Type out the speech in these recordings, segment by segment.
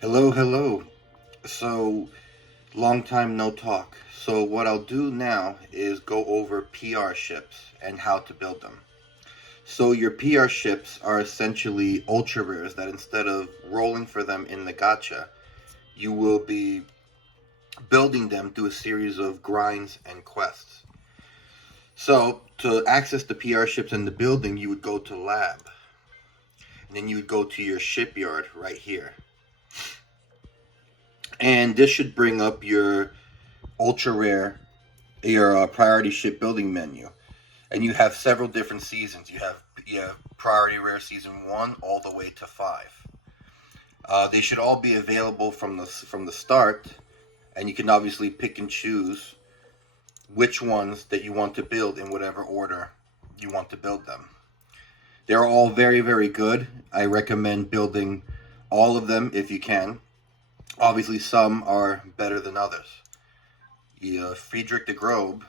Hello, hello. So, long time no talk. So, what I'll do now is go over PR ships and how to build them. So, your PR ships are essentially ultra rares that instead of rolling for them in the gacha, you will be building them through a series of grinds and quests. So, to access the PR ships in the building, you would go to lab. And then you would go to your shipyard right here. And this should bring up your ultra rare, your priority shipbuilding menu, and you have several different seasons. You have priority rare season 1 all the way to 5. They should all be available from the start, and you can obviously pick and choose which ones that you want to build in whatever order you want to build them. They're all very, very good. I recommend building all of them if you can. Obviously, some are better than others. Friedrich de Grobe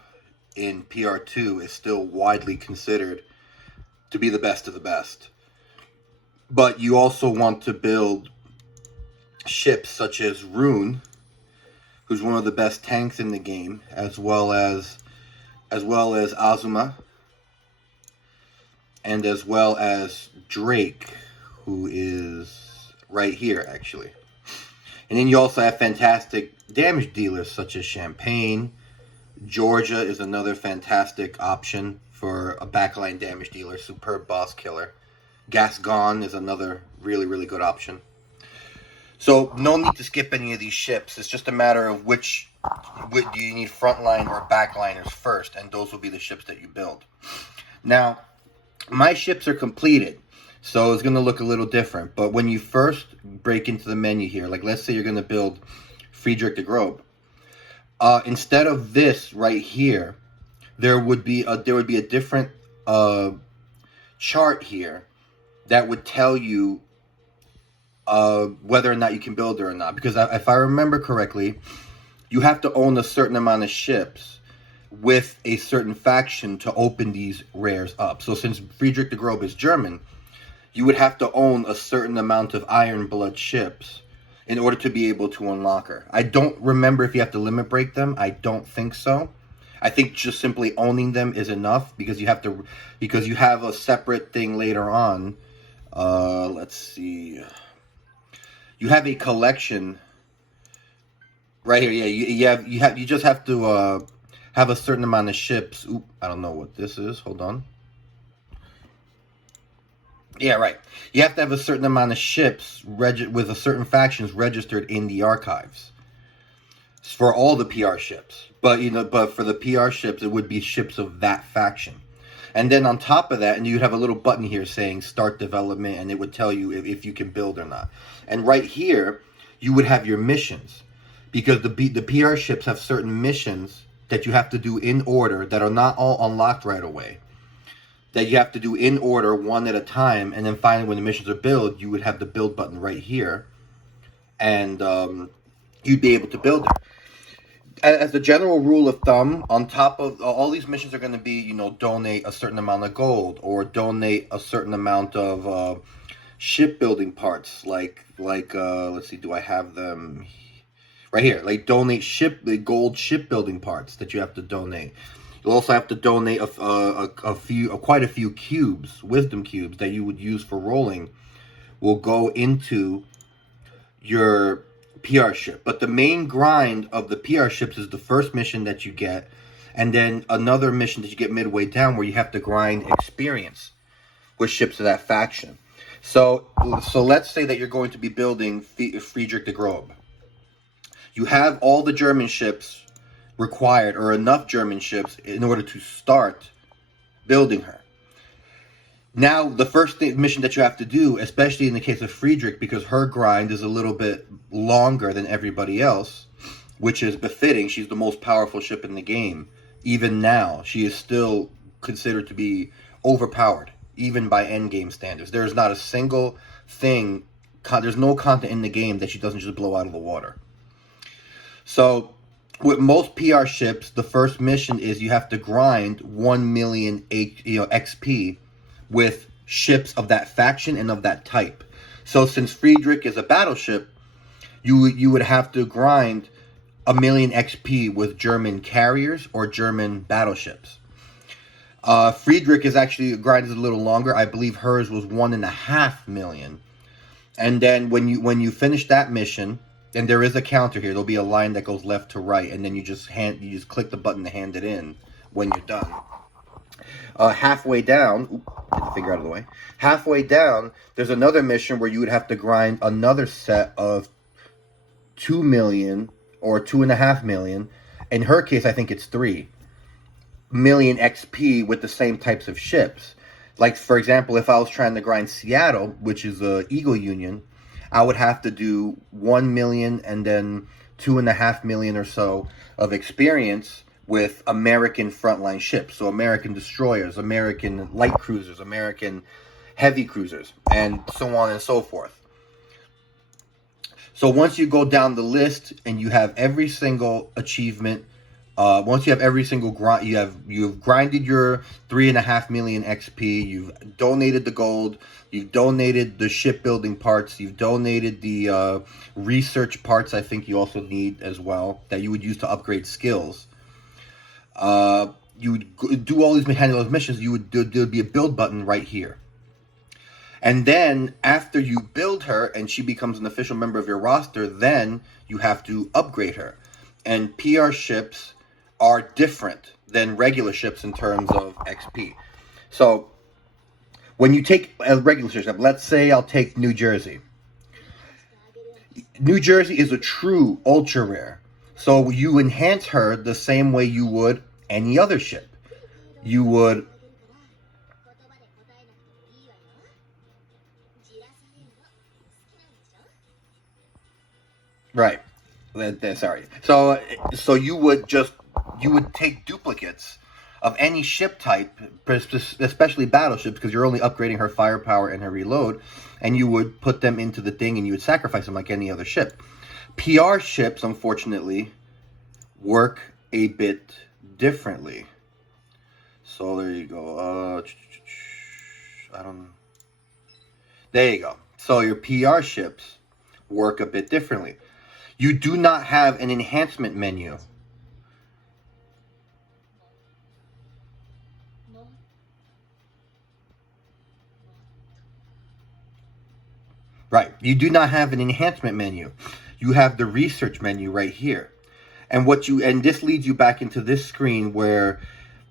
in PR2 is still widely considered to be the best of the best. But you also want to build ships such as Rune, who's one of the best tanks in the game, as well as Azuma, and as well as Drake, who is right here actually. And then you also have fantastic damage dealers such as Champagne. Georgia is another fantastic option for a backline damage dealer, superb boss killer. Gascon is another really, really good option. So no need to skip any of these ships. It's just a matter of which do you need frontline or backliners first, and those will be the ships that you build. Now, my ships are completed, so it's going to look a little different. But when you first break into the menu here, like let's say you're going to build Friedrich de Grobe, instead of this right here, there would be a different chart here that would tell you whether or not you can build it or not. Because if I remember correctly, you have to own a certain amount of ships with a certain faction to open these rares up. So since Friedrich de Grobe is German, you would have to own a certain amount of Iron Blood ships in order to be able to unlock her. I don't remember if you have to limit break them. I don't think so. I think just simply owning them is enough because you have a separate thing later on. Let's see. You have a collection right here. Yeah, you just have to have a certain amount of ships. Oop, I don't know what this is. Hold on. Yeah, right. You have to have a certain amount of ships with a certain factions registered in the archives for all the PR ships. But for the PR ships, it would be ships of that faction. And then on top of that, and you'd have a little button here saying start development, and it would tell you if you can build or not. And right here, you would have your missions, because the PR ships have certain missions that you have to do in order that are not all unlocked right away. That you have to do in order, one at a time, and then finally when the missions are built, you would have the build button right here, and you'd be able to build it. As a general rule of thumb, on top of all these missions are going to be, donate a certain amount of gold or donate a certain amount of shipbuilding parts. Like let's see, do I have them right here? Like donate gold shipbuilding parts that you have to donate. You'll also have to donate quite a few cubes, wisdom cubes that you would use for rolling. Will go into your PR ship. But the main grind of the PR ships is the first mission that you get, and then another mission that you get midway down where you have to grind experience with ships of that faction. So let's say that you're going to be building Friedrich de Grobe. You have all the German ships required, or enough German ships in order to start building her. Now, the first mission that you have to do, especially in the case of Friedrich, because her grind is a little bit longer than everybody else, which is befitting. She's the most powerful ship in the game. Even now, she is still considered to be overpowered, even by endgame standards. There is not a single thing, there's no content in the game that she doesn't just blow out of the water. So, with most PR ships, the first mission is you have to grind 1 million XP with ships of that faction and of that type. So since Friedrich is a battleship, you would have to grind 1,000,000 XP with German carriers or German battleships. Friedrich is actually grinded a little longer. I believe hers was 1.5 million. And then when you finish that mission, and there is a counter here, there'll be a line that goes left to right, and then you just click the button to hand it in when you're done. Halfway down, get the finger out of the way. Halfway down, there's another mission where you would have to grind another set of 2 million or 2.5 million. In her case, I think it's 3 million XP with the same types of ships. Like, for example, if I was trying to grind Seattle, which is the Eagle Union, I would have to do 1 million and then 2.5 million or so of experience with American frontline ships. So American destroyers, American light cruisers, American heavy cruisers, and so on and so forth. So once you go down the list and you have every single achievement, once you have every single grind, you've grinded your 3.5 million XP, you've donated the gold, you've donated the shipbuilding parts, you've donated the research parts. I think you also need as well that you would use to upgrade skills. You would do all these handle missions. There'd be a build button right here. And then after you build her and she becomes an official member of your roster, then you have to upgrade her. And PR ships are different than regular ships in terms of XP. So when you take a regular ship, let's say I'll take New Jersey. New Jersey is a true ultra rare. So you enhance her the same way you would any other ship. You would right. Sorry. So you would take duplicates of any ship type, especially battleships, because you're only upgrading her firepower and her reload, and you would put them into the thing and you would sacrifice them like any other ship. PR ships, unfortunately, work a bit differently. So there you go. There you go. So your PR ships work a bit differently. You do not have an enhancement menu. Right. You do not have an enhancement menu. You have the research menu right here. And this leads you back into this screen where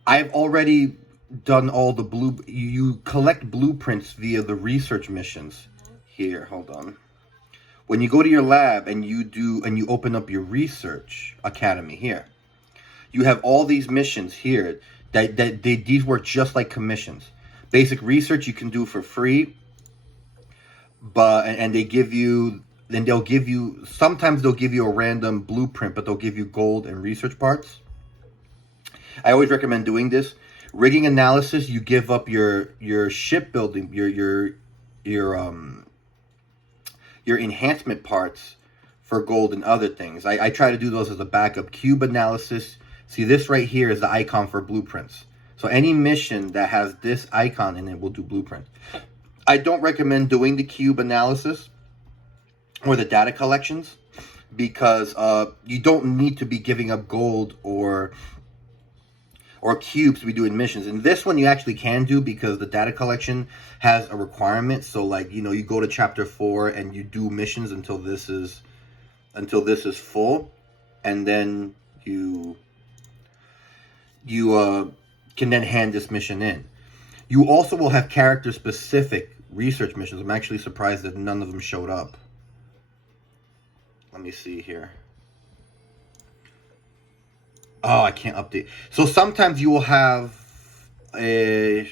I've already done all the you collect blueprints via the research missions. Here, hold on. When you go to your lab and you open up your research academy here, you have all these missions here these work just like commissions. Basic research you can do for free, and sometimes they'll give you a random blueprint, but they'll give you gold and research parts. I always recommend doing this. Rigging analysis, you give up your shipbuilding, your enhancement parts for gold and other things. I try to do those as a backup. Cube analysis. See, this right here is the icon for blueprints. So any mission that has this icon in it will do blueprints. I don't recommend doing the cube analysis or the data collections because you don't need to be giving up gold or cubes to be doing missions. And this one you actually can do because the data collection has a requirement. So like, you go to chapter 4 and you do missions until this is full, and then you can then hand this mission in. You also will have character specific research missions. I'm actually surprised that none of them showed up. Let me see here. Oh, I can't update. So sometimes you will have I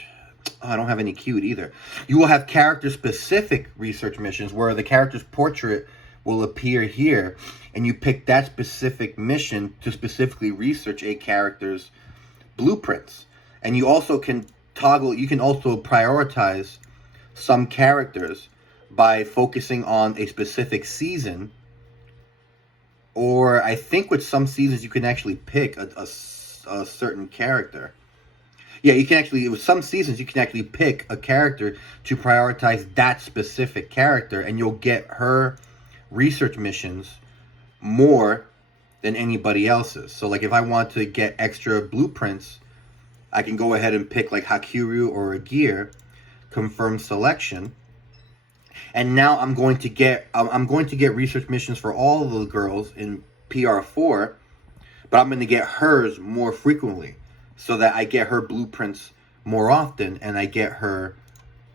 don't have any queued either. You will have character-specific research missions where the character's portrait will appear here, and you pick that specific mission to specifically research a character's blueprints. And you also can you can also prioritize some characters by focusing on a specific season. Or I think with some seasons you can actually pick a certain character. Yeah, you can actually, with some seasons you can actually pick a character to prioritize that specific character, and you'll get her research missions more than anybody else's. So like if I want to get extra blueprints, I can go ahead and pick like Hakuryu or a gear, confirm selection, and now I'm going to get research missions for all of the girls in PR4, but I'm going to get hers more frequently, so that I get her blueprints more often, and I get her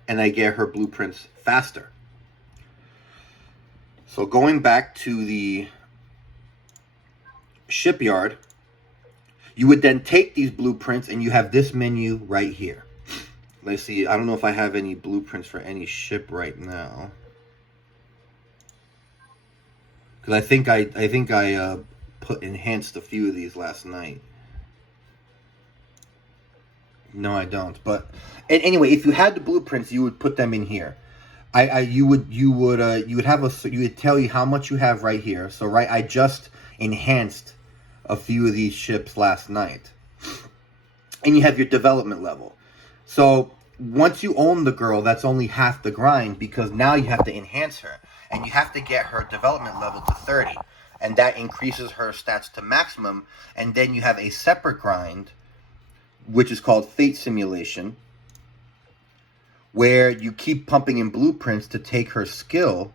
blueprints faster. So going back to the shipyard, you would then take these blueprints and you have this menu right here. Let's see, I don't know if I have any blueprints for any ship right now, because I think I enhanced a few of these last night. No, I don't. But anyway, if you had the blueprints, you would put them in here. You would tell you how much you have right here. So I just enhanced a few of these ships last night, and you have your development level. So once you own the girl, that's only half the grind, because now you have to enhance her, and you have to get her development level to 30, and that increases her stats to maximum. And then you have a separate grind, which is called Fate Simulation, where you keep pumping in blueprints to take her skill,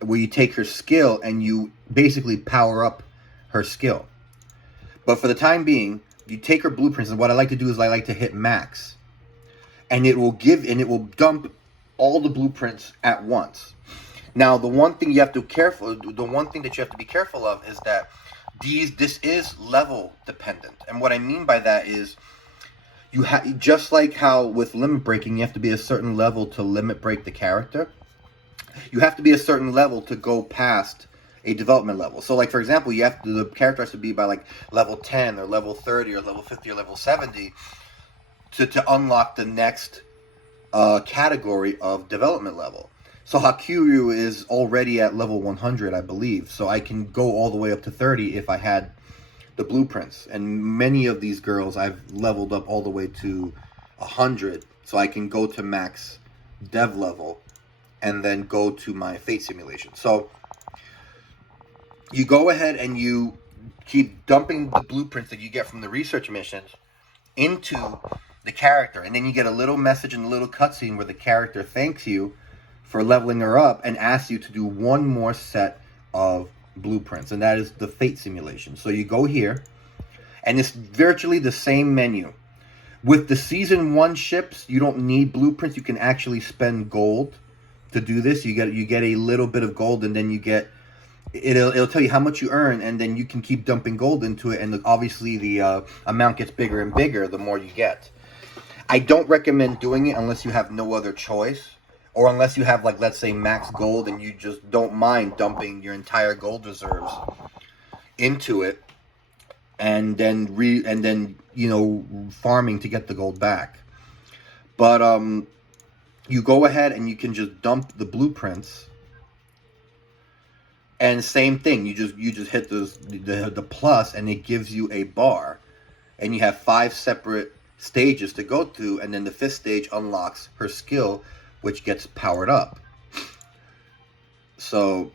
where you take her skill and you basically power up her skill. But for the time being, you take her blueprints, and what I like to do is I like to hit max, and it will dump all the blueprints at once. Now, the one thing that you have to be careful of is that this is level dependent. And what I mean by that is, just like how with limit breaking, you have to be a certain level to limit break the character. You have to be a certain level to go past a development level. So like, for example, the character has to be by like level 10 or level 30 or level 50 or level 70 to unlock the next category of development level. So Hakuryu is already at level 100, I believe. So I can go all the way up to 30 if I had the blueprints. And many of these girls I've leveled up all the way to 100. So I can go to max dev level and then go to my fate simulation. So you go ahead and you keep dumping the blueprints that you get from the research missions into the character. And then you get a little message and a little cutscene where the character thanks you for leveling her up and asks you to do one more set of blueprints, and that is the fate simulation. So you go here, and it's virtually the same menu. With the season 1 ships, you don't need blueprints. You can actually spend gold to do this. You get a little bit of gold, and then it'll tell you how much you earn, and then you can keep dumping gold into it, and obviously the amount gets bigger and bigger the more you get. I don't recommend doing it unless you have no other choice, or unless you have, like, let's say max gold and you just don't mind dumping your entire gold reserves into it, and then farming to get the gold back. But you go ahead and you can just dump the blueprints, and same thing, you just hit the plus, and it gives you a bar, and you have 5 separate stages to go through, and then the 5th stage unlocks her skill, which gets powered up. So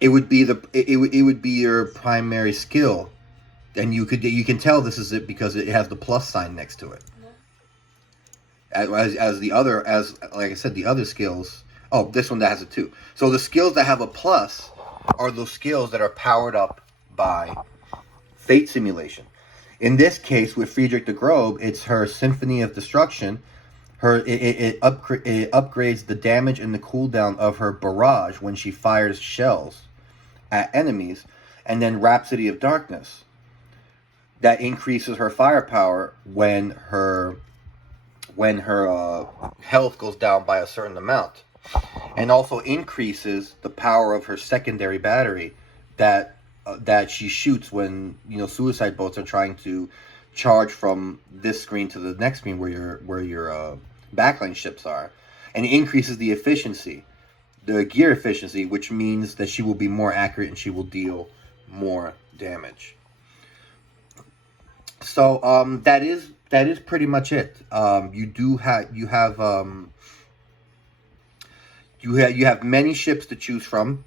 it would be your primary skill, and you can tell this is it because it has the plus sign next to it. As like I said, the other skills. Oh, this one that has it too. So the skills that have a plus are those skills that are powered up by Fate Simulation. In this case, with Friedrich the Grobe, it's her Symphony of Destruction. It upgrades the damage and the cooldown of her barrage when she fires shells at enemies, and then Rhapsody of Darkness, that increases her firepower when her health goes down by a certain amount, and also increases the power of her secondary battery that she shoots when suicide boats are trying to charge from this screen to the next screen where your backline ships are, and it increases the efficiency, the gear efficiency, which means that she will be more accurate and she will deal more damage. So that is pretty much it. You have many ships to choose from.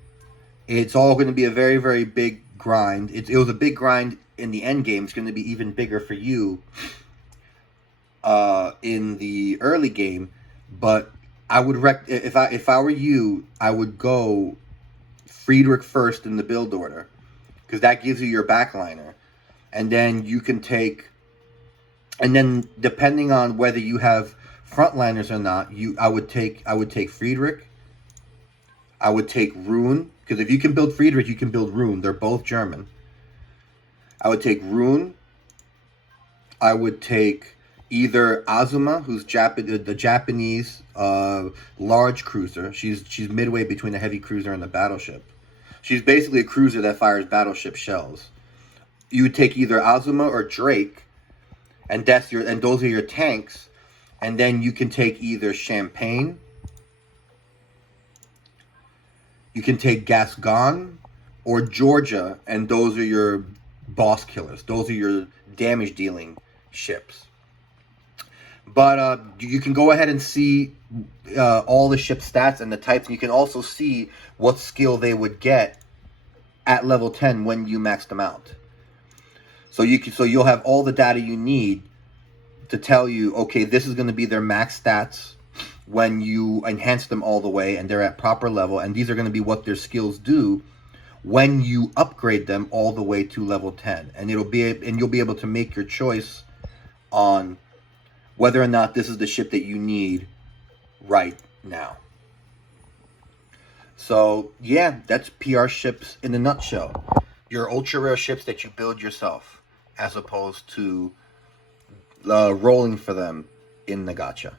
It's all going to be a very, very big grind. It was a big grind in the end game. It's going to be even bigger for you in the early game. But I would if I were you, I would go Friedrich first in the build order, because that gives you your backliner, and then you can take, and then depending on whether you have frontliners or not, I would take Friedrich. I would take Rune, because if you can build Friedrich, you can build Rune. They're both German. I would take Rune. I would take either Azuma, who's the Japanese large cruiser. She's midway between a heavy cruiser and a battleship. She's basically a cruiser that fires battleship shells. You would take either Azuma or Drake, and those are your tanks. And then you can take either Champagne. You can take Gascon or Georgia, and those are your boss killers. Those are your damage dealing ships. But you can go ahead and see all the ship stats and the types. And you can also see what skill they would get at level 10 when you max them out. So you'll have all the data you need to tell you, okay, this is going to be their max stats when you enhance them all the way and they're at proper level, and these are going to be what their skills do when you upgrade them all the way to level 10. And you'll be able to make your choice on whether or not this is the ship that you need right now. So yeah, that's PR ships in a nutshell. Your ultra rare ships that you build yourself, as opposed to rolling for them in the gacha.